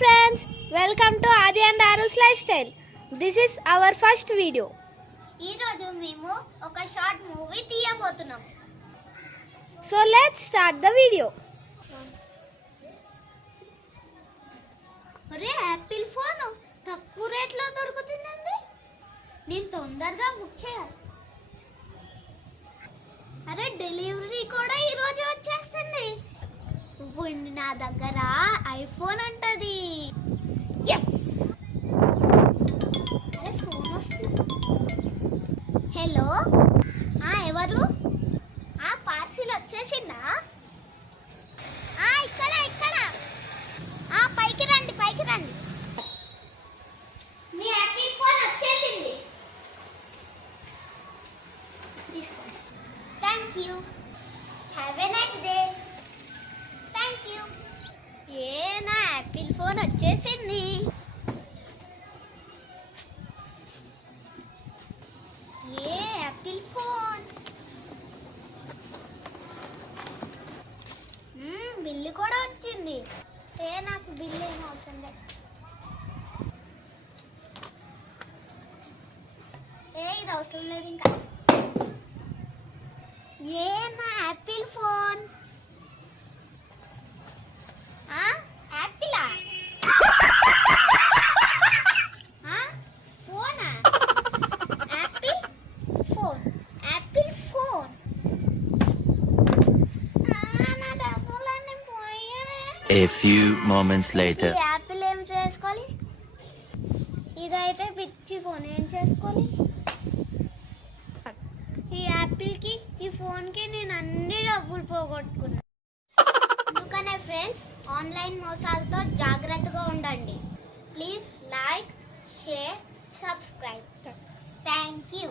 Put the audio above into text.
friends, welcome to Adi and Aru's Lifestyle. This is our first video. ఈ రోజు మేము ఒక షార్ట్ మూవీ తీయబోతున్నాం. So let's start the video. ఒరే Apple phone తక్కువ రేట్లో దొరుకుతుందండి. నేను తొందరగా బుక్ చేయాలి. అరే డెలివరీ కూడా ఈ రోజు వచ్చేస్తుంది. ఇప్పుడు నా దగ్గర ఐఫోన్ ఉంటది. ఎస్. అరే ఫోన్ వస్తుంది. హలో, ఎవరు? పార్సిల్ వచ్చేసిందా? ఇక్కడ ఇక్కడ పైకి రండి, పైకి రండి. మీ యాపిల్ ఫోన్ వచ్చేసింది. తీసుకోండి. Thank you. Have a nice day. Thank you. నా యాపిల్ ఫోన్ వచ్చేసింది. Apple phone. బిల్లు కూడా వచ్చింది. నాకు బిల్లు ఏమో అవసరం లేదు. ఇది అవసరం లేదు ఇంకా. నా యాపిల్ ఫోన్. యాపిలా? ఫోనా? Apple phone, Apple phone. నా డబ్బులన్నీ పోయాయి. A few moments later. ఈ యాపిల్ ఏం చేసుకోవాలి? ఇదైతే పిచ్చి ఫోన్, ఏం చేసుకోవాలి? ఈ యాపిల్కి ఈ ఫోన్కి నేను అన్ని డబ్బులు పోగొట్టుకున్నాను. అందుకనే ఫ్రెండ్స్, ఆన్లైన్ మోసాలతో జాగ్రత్తగా ఉండండి. Please like, share, subscribe. Thank you.